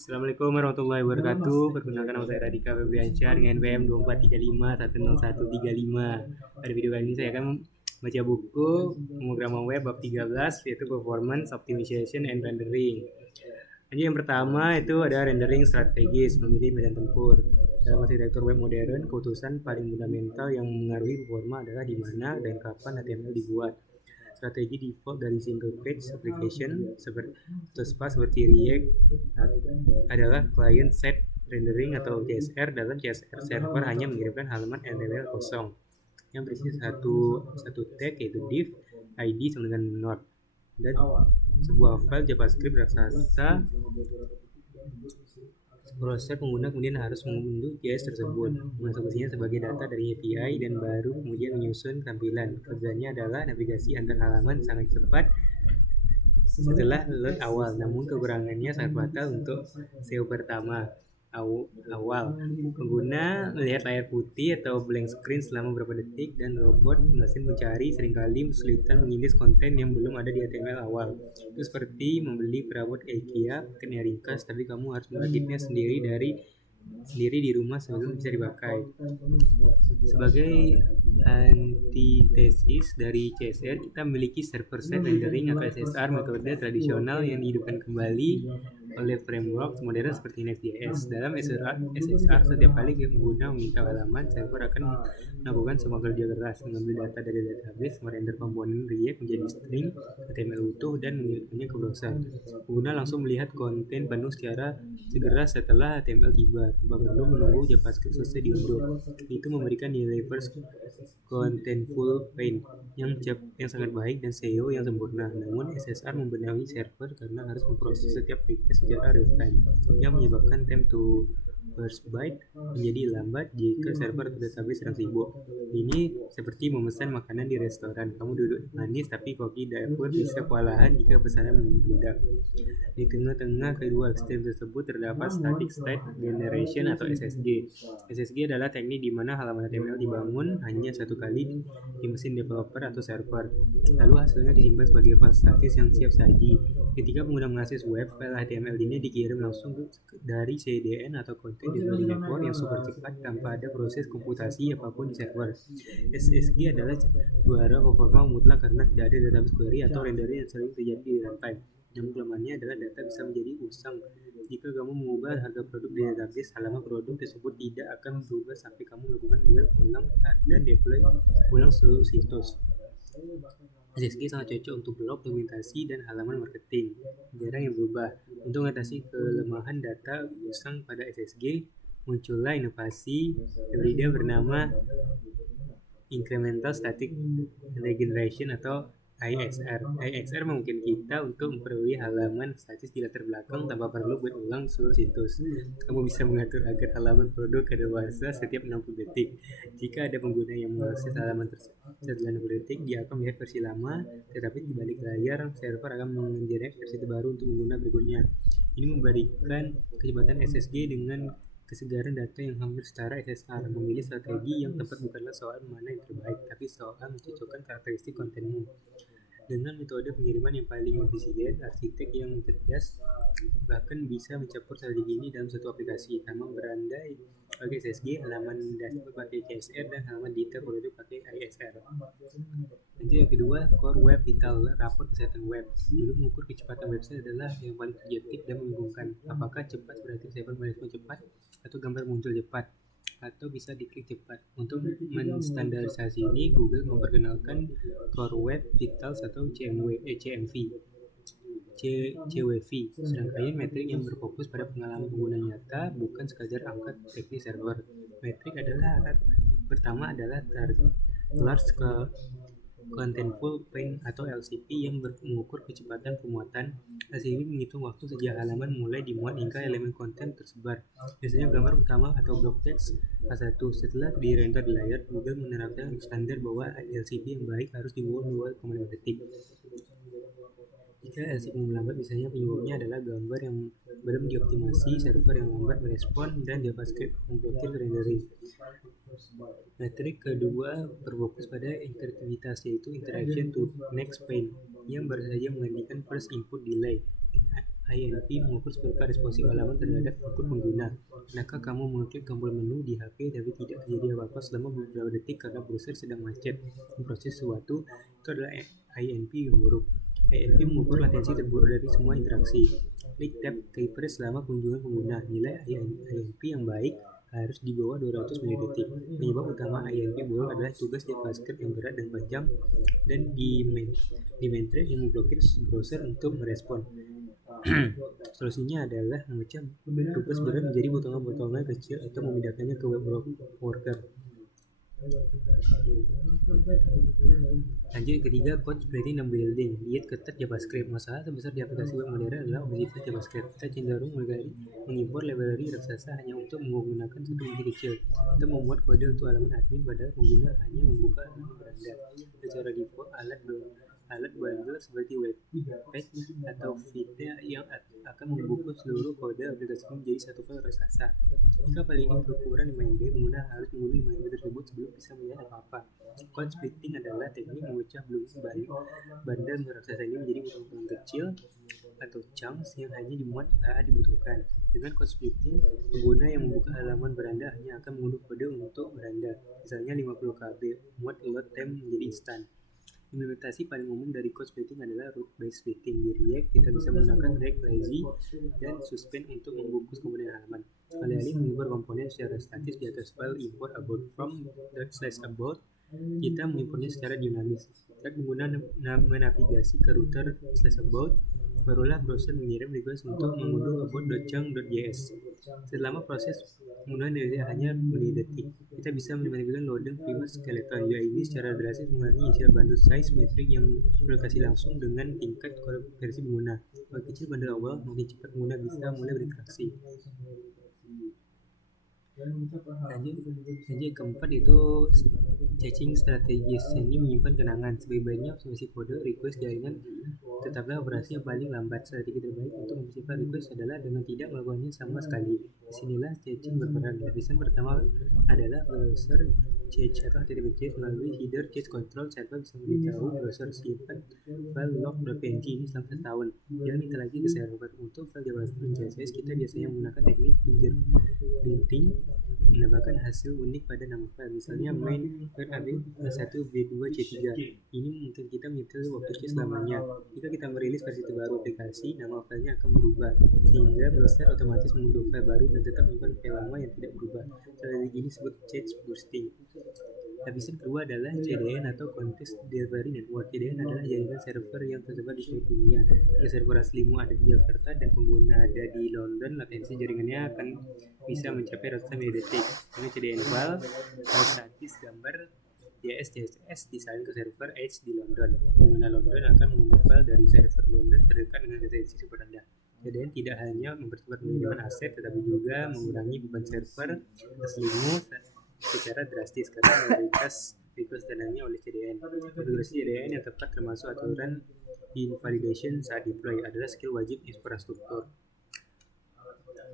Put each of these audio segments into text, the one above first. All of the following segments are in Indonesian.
Assalamualaikum warahmatullahi wabarakatuh. Perkenalkan nama saya Radika Febriansyah dengan NPM 243510135. Pada video kali ini saya akan membaca buku pemrograman web bab 13 yaitu Performance Optimization and Rendering. Jadi yang pertama itu ada rendering strategis, memilih medan tempur. Dalam arsitektur web modern, keputusan paling fundamental yang mengaruhi performa adalah di mana dan kapan HTML dibuat. Strategi default dari single page application seperti React adalah client side rendering atau CSR. Dalam CSR, server hanya mengirimkan halaman HTML kosong yang berisi satu tag yaitu div id sama dengan node dan sebuah file JavaScript raksasa. Browser pengguna kemudian harus mengunduh JS tersebut, mengeksekusinya sebagai data dari API dan baru kemudian menyusun tampilan. Kerjanya adalah navigasi antar halaman sangat cepat setelah load awal, namun kekurangannya sangat fatal untuk SEO pertama awal. Pengguna melihat layar putih atau blank screen selama beberapa detik dan robot mesin pencari seringkali kesulitan mengindeks konten yang belum ada di HTML awal. Itu seperti membeli perabot IKEA paketnya ringkas tapi kamu harus merakitnya sendiri di rumah sebelum bisa dipakai. Sebagai antitesis dari CSR, kita memiliki server-side rendering atau SSR, metode tradisional yang dihidupkan kembali oleh framework modern seperti Next.js. Dalam SSR, setiap kali pengguna meminta halaman, server akan melakukan semua kerja keras, mengambil data dari database, merender komponen React menjadi string HTML utuh dan mengirimkannya ke browser. Pengguna langsung melihat konten penuh secara segera setelah HTML tiba, tanpa perlu menunggu JavaScript selesai diunduh. Itu memberikan nilai first contentful paint yang sangat baik dan SEO yang sempurna. Namun SSR membenahi server karena harus memproses setiap request secara real time, yang menyebabkan time to first byte menjadi lambat jika server atau database sedang sibuk. Ini seperti memesan makanan di restoran. Kamu duduk manis tapi koki dapur bisa kewalahan jika pesanan membludak. Di tengah-tengah kedua ekstrem tersebut terdapat Static State Generation atau SSG. SSG adalah teknik di mana halaman HTML dibangun hanya satu kali di mesin developer atau server, lalu hasilnya disimpan sebagai file statis yang siap saji. Ketika pengguna mengakses web, file HTML ini dikirim langsung dari CDN atau Content Delivery Network yang super cepat tanpa ada proses komputasi apapun di server. SSG adalah juara performa mutlak karena tidak ada database query atau rendering yang sering terjadi di runtime. Namun kelemahannya adalah data bisa menjadi usang. Jika kamu mengubah harga produk di database, halaman produk tersebut tidak akan berubah sampai kamu melakukan build ulang dan deploy ulang seluruh situs. SSG sangat cocok untuk blog, dokumentasi, dan halaman marketing. Jarang yang berubah. Untuk mengatasi kelemahan data usang pada SSG, muncullah inovasi hybrida bernama Incremental Static Regeneration atau IXR. IXR memungkinkan kita untuk memperoleh halaman statis di latar belakang tanpa perlu buat ulang seluruh situs. Kamu bisa mengatur agar halaman produk kadaluarsa setiap 60 detik. Jika ada pengguna yang mengakses halaman tersebut setelah 60 detik, dia akan melihat versi lama, tetapi di balik layar, server akan mengenerate versi terbaru untuk pengguna berikutnya. Ini memberikan kecepatan SSG dengan kesegaran data yang hampir setara SSR. Memilih strategi yang tepat bukanlah soal mana yang terbaik, tapi soal mencocokkan karakteristik kontenmu. Dengan metode pengiriman yang paling efisien, arsitek yang cerdas bahkan bisa mencampur strategi ini dalam satu aplikasi. Kamu berandai pakai SSG, halaman dashboard pakai CSR, dan halaman detail produk pakai ISR. Lanjut yang kedua, Core Web Vital, rapor kesehatan web. Dulu mengukur kecepatan website adalah yang paling subjektif dan membingungkan. Apakah cepat berarti server merespon cepat, atau gambar muncul cepat, atau bisa diklik cepat. Untuk menstandarisasi ini, Google memperkenalkan Core Web Vitals atau CWV, serangkaian metrik yang berfokus pada pengalaman pengguna nyata, bukan sekadar angka teknis server. Metrik pertama adalah Large Contentful Paint atau LCP yang mengukur kecepatan pemuatan. LCP menghitung waktu sejak halaman mulai dimuat hingga elemen konten tersebar. Biasanya gambar utama atau block text A1. Setelah di-render di layar, Google menerapkan standar bahwa LCP yang baik harus di bawah 2,5 detik. Jika LCP melambat, biasanya penyebabnya adalah gambar yang belum dioptimasi, server yang lambat merespon, dan JavaScript memblokir rendering. Metrik kedua berfokus pada interaktivitas, yaitu interaction to next pane, yang baru saja menggantikan first input delay INP mengukur seberapa responsif halaman terhadap input pengguna. Pernahkah kamu mengeklik tombol menu di HP tapi tidak terjadi apa-apa selama beberapa detik karena browser sedang macet memproses sesuatu? Itu adalah INP yang buruk. INP mengukur latensi terburuk dari semua interaksi. Klik tab keypress selama kunjungan pengguna. Nilai INP yang baik harus di bawah 200 milidetik. Penyebab utama INP buruk adalah tugas JavaScript yang berat dan panjang dan daemon thread yang memblokir browser untuk merespon. Solusinya adalah memecah tugas berat menjadi potongan-potongan kecil atau memindahkannya ke web worker. Lanjut ketiga, code splitting dan building. Diet ketat JavaScript. Masalah terbesar di aplikasi web modern adalah obesitas JavaScript. Kita cenderung mengimpor library raksasa hanya untuk menggunakan satu fungsi kecil, atau membuat kode untuk halaman admin padahal pengguna hanya membuka halaman beranda. Secara default, alat bundle seperti Webpack atau Vite yang akan membungkus seluruh kode aplikasi menjadi satu file raksasa. Jika file ini berukuran 5 MB, pengguna harus mengunduh 5 MB tersebut sebelum bisa melihat apa-apa. Code splitting adalah teknik memecah bundle raksasa ini menjadi potongan kecil atau chunks yang hanya dimuat saat dibutuhkan. Dengan code splitting, pengguna yang membuka halaman beranda hanya akan mengunduh kode untuk beranda, misalnya 50 KB, membuat load time menjadi instan. Implementasi paling umum dari code splitting adalah route-based splitting. Di React, kita bisa menggunakan React Lazy dan Suspend untuk membungkus komponen halaman. Alih-alih mengimpor komponen secara statis di atas file import about from .about, kita mengimpornya secara dinamis. Saat pengguna menavigasi ke router /about, barulah browser mengirim request untuk mengunduh about.jang.js. Selama proses penggunaan hanya mendetik, kita bisa memanipulasi loading primitive skeleton. UI ini secara drastis mengurangi initial bundle size metrik yang berlokasi langsung dengan tingkat konversi pengguna. Makin kecil bundle awal, makin cepat pengguna bisa mulai berinteraksi. Lanjut keempat itu caching strategis. Ini menyimpan kenangan. Sebaik-baiknya optimasi kode request jaringan tetaplah operasi yang paling lambat. Strategi terbaik untuk mempercepat request adalah dengan tidak melakukannya sama sekali. Disinilah caching berperan. Lapisan pertama adalah browser cache atau HTTP cache. Melalui header cache control, server bisa memberitahu browser simpan file log.png ini selama setahun. Jangan minta lagi ke server. Untuk file JavaScript dan CSS, kita biasanya menggunakan teknik fingerprinting, menambahkan hasil unik pada nama file, misalnya main.ab1b2c3. Ini mungkin kita menyetel waktu cache selamanya. Jika kita merilis versi terbaru aplikasi, nama filenya akan berubah, sehingga browser otomatis mengunduh file baru dan tetap menyimpan file lama yang tidak berubah. Strategi ini disebut cache boosting. Lapisan kedua adalah CDN atau Context Delivery Network. CDN adalah jaringan server yang tersebar di seluruh dunia. Jika server aslimu ada di Jakarta dan pengguna ada di London, latensi jaringannya akan bisa mencapai ratusan milidetik. Ini CDN file statis gambar JS CSS disalin ke server H di London. Pengguna London akan mengunduh file dari server London terdekat dengan latensi super rendah. CDN tidak hanya mempercepat pengiriman aset, tetapi juga mengurangi beban server aslimu secara drastis karena mayoritas request datangnya oleh CDN. Konfigurasi CDN yang tepat termasuk aturan invalidation saat deploy adalah skill wajib infrastruktur.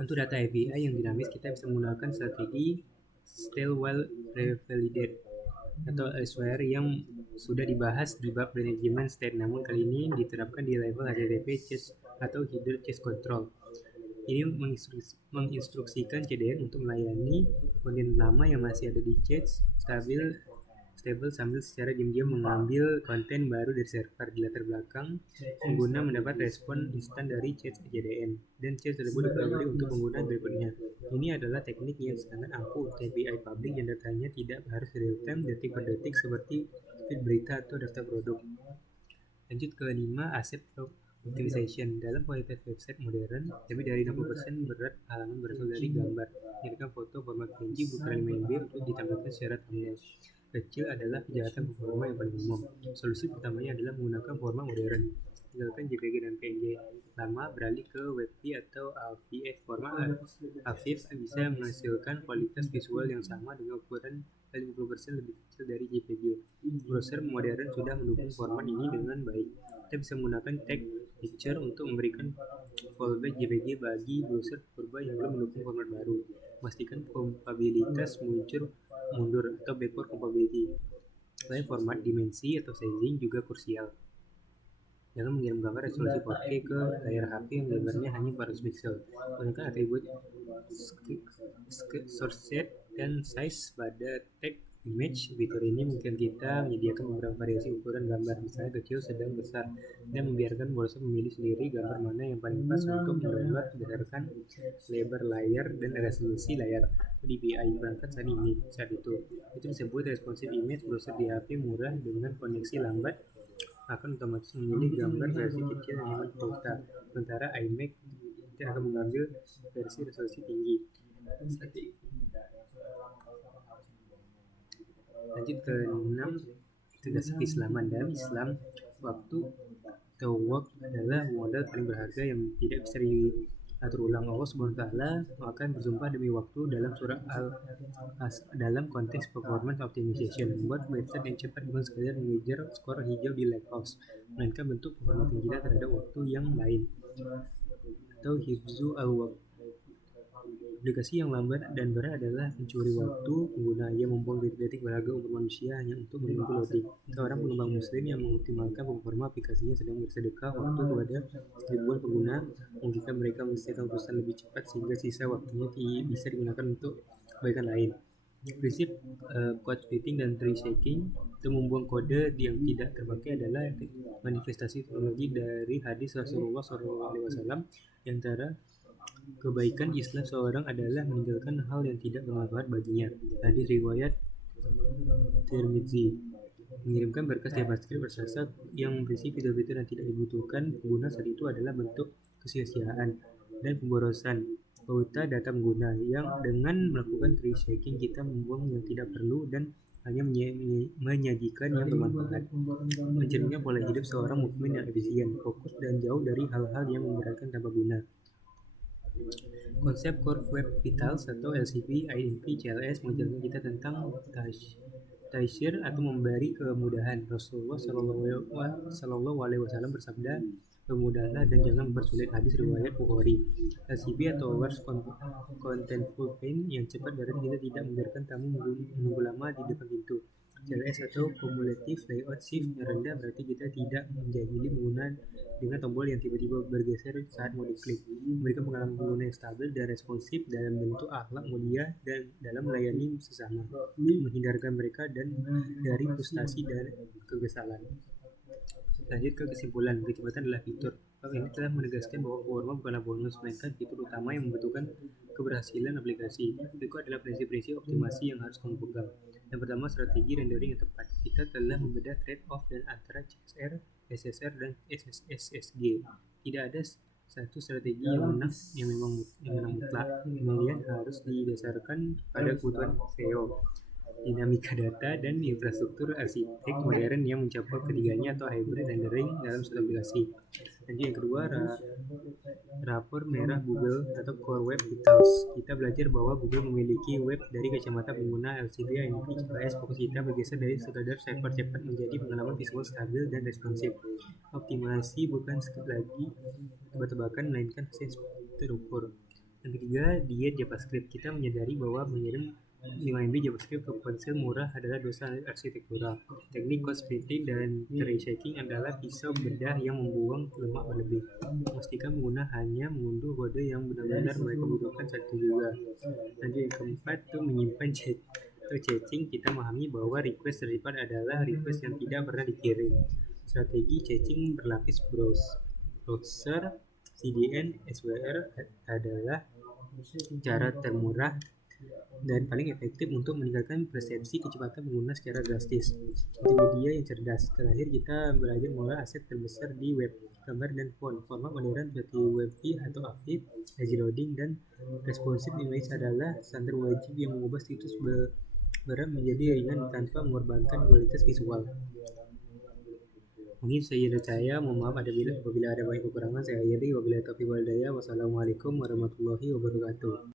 Untuk data API yang dinamis, kita bisa menggunakan strategi stale while revalidate atau elsewhere yang sudah dibahas di bab management state, namun kali ini diterapkan di level HTTP cache atau header cache control. Ini menginstruksikan CDN untuk melayani konten lama yang masih ada di cache stable sambil secara diam-diam mengambil konten baru dari server. Di latar belakang, pengguna mendapat respon instan dari cache CDN dan cache tersebut dipelajari untuk penggunaan berikutnya. Ini adalah teknik yang sangat ampuh untuk API public yang datanya tidak harus real time detik per detik seperti feed berita atau daftar produk. Lanjut ke 5, asset optimization. Dalam kualitas website modern, lebih dari 60% berat halaman berasal dari gambar. Jadikan foto format PNG bukan 5 MB untuk ditampilkan secara thumbnail. Kecil adalah kejahatan performa yang paling umum. Solusi pertamanya adalah menggunakan format modern. Tinggalkan JPG dan PNG lama, beralih ke WebP atau AVF. Format AVF bisa menghasilkan kualitas visual yang sama dengan ukuran 50% lebih kecil dari JPG. Browser modern sudah mendukung format ini dengan baik. Kita bisa menggunakan tag picture untuk memberikan fallback JPG bagi browser purba yang belum mendukung format baru. Pastikan kompatibilitas mundur atau backward compatibility. Selain format, dimensi atau sizing juga krusial. Jangan mengirim gambar resolusi 4K ke layar HP yang lebarnya hanya 400 pixel. Gunakan atribut source set dan size pada tag image. Fitur ini mungkin kita menyediakan beberapa variasi ukuran gambar, misalnya kecil, sedang, besar, dan membiarkan browser memilih sendiri gambar mana yang paling pas untuk mendownload berdasarkan lebar layar dan resolusi layar. DPI berangkat saat itu. Itu disebut responsive image. Browser di HP murah dengan koneksi lambat akan otomatis memilih gambar versi kecil yang hemat kuota, sementara iMac akan mengambil versi resolusi tinggi. Lanjut ke 6, tugas keislaman. Dalam Islam, waktu atau waktu adalah modal paling berharga yang tidak bisa diatur ulang. Allah SWT akan bersumpah demi waktu dalam surah dalam konteks performance optimization, membuat website yang cepat bukan sekadar mengejar skor hijau di Lighthouse, melainkan bentuk penghormatan kita terhadap waktu yang lain, atau hifzu al-waqt. Aplikasi yang lambat dan berat adalah mencuri waktu pengguna yang membuang detik-detik berharga untuk manusia hanya untuk menunggu loading. Seorang pengembang muslim yang mengoptimalkan performa aplikasinya sedang bersedekah waktu kepada ribuan pengguna, memungkinkan mereka menyelesaikan urusan lebih cepat sehingga sisa waktunya bisa digunakan untuk kebaikan lain. Prinsip code splitting dan tree shaking untuk membuang kode yang tidak terpakai adalah manifestasi teknologi dari hadis Rasulullah SAW yang antara kebaikan Islam seorang adalah meninggalkan hal yang tidak bermanfaat baginya. Hadis riwayat Tirmidzi. Mengirimkan berkas JavaScript bersasar yang berisi fitur-fitur yang tidak dibutuhkan pengguna saat itu adalah bentuk kesia-siaan dan pemborosan kuota data pengguna. Yang dengan melakukan tree shaking kita membuang yang tidak perlu dan hanya menyajikan yang bermanfaat. Mencerminkan pola hidup seorang mukmin yang efisien, fokus dan jauh dari hal-hal yang memberatkan tanpa guna. Konsep Core Web Vitals atau LCP, INP, CLS mengajarkan kita tentang tasyir atau memberi kemudahan. Rasulullah SAW bersabda, bermudahlah dan jangan mempersulit. Hadis riwayat Bukhari. LCP atau Words Contentful Paint yang cepat berarti kita tidak membiarkan tamu menunggu lama di depan pintu. CLS atau Cumulative Layout Shift yang rendah berarti kita tidak menjahili pengguna dengan tombol yang tiba-tiba bergeser saat mau diklik. Memberikan pengalaman pengguna yang stabil dan responsif dalam bentuk akhlak mulia dan dalam melayani sesama, menghindarkan mereka dan dari frustasi dan kekesalan. Lanjut ke kesimpulan, kecepatan adalah fitur. Bab ini telah menegaskan bahwa performa bukanlah bonus, melainkan fitur utama yang membutuhkan keberhasilan aplikasi. Berikut adalah prinsip-prinsip optimasi yang harus kamu pegang. Yang pertama, strategi rendering yang tepat. Kita telah membedah trade-off dan antara CSR, SSR, dan SSG. Tidak ada satu strategi yang memang mutlak. Kemudian harus didasarkan pada kebutuhan SEO, dinamika data, dan infrastruktur arsitek modern yang mencakup ketiganya atau hybrid rendering dalam suatu aplikasi. Dan yang kedua, rapor merah Google atau Core Web Vitals. Kita belajar bahwa Google memiliki web dari kacamata pengguna LCD, INP, CLS. Fokus kita bergeser dari sekadar server cepat menjadi pengalaman visual stabil dan responsif. Optimasi bukan lagi tebak-tebakan, melainkan hasil terukur. Yang ketiga, diet JavaScript. Kita menyadari bahwa mengirim 5 MB JavaScript ke ponsel murah adalah dosa arsitektural. Teknik code splitting dan tree shaking adalah pisau bedah yang membuang lemak berlebih. Memastikan pengguna hanya mengunduh kode yang benar-benar mereka butuhkan saat itu juga. Lanjut yang keempat itu menyimpan caching. Kita memahami bahwa request terlibat adalah request yang tidak pernah dikirim. Strategi caching berlapis browser, CDN, SWR adalah cara termurah dan paling efektif untuk meningkatkan persepsi kecepatan pengguna secara drastis. Multimedia yang cerdas. Terakhir, kita belajar mengolah aset terbesar di web, gambar dan font. Format modern seperti WebP atau AVIF, lazy loading, dan responsive image adalah standar wajib yang mengubah situs berat menjadi ringan tanpa mengorbankan kualitas visual. Mungkin saya mohon maaf apabila ada banyak kekurangan. Saya akhiri, wabillahi taufiq wal hidayah. Wassalamualaikum warahmatullahi wabarakatuh.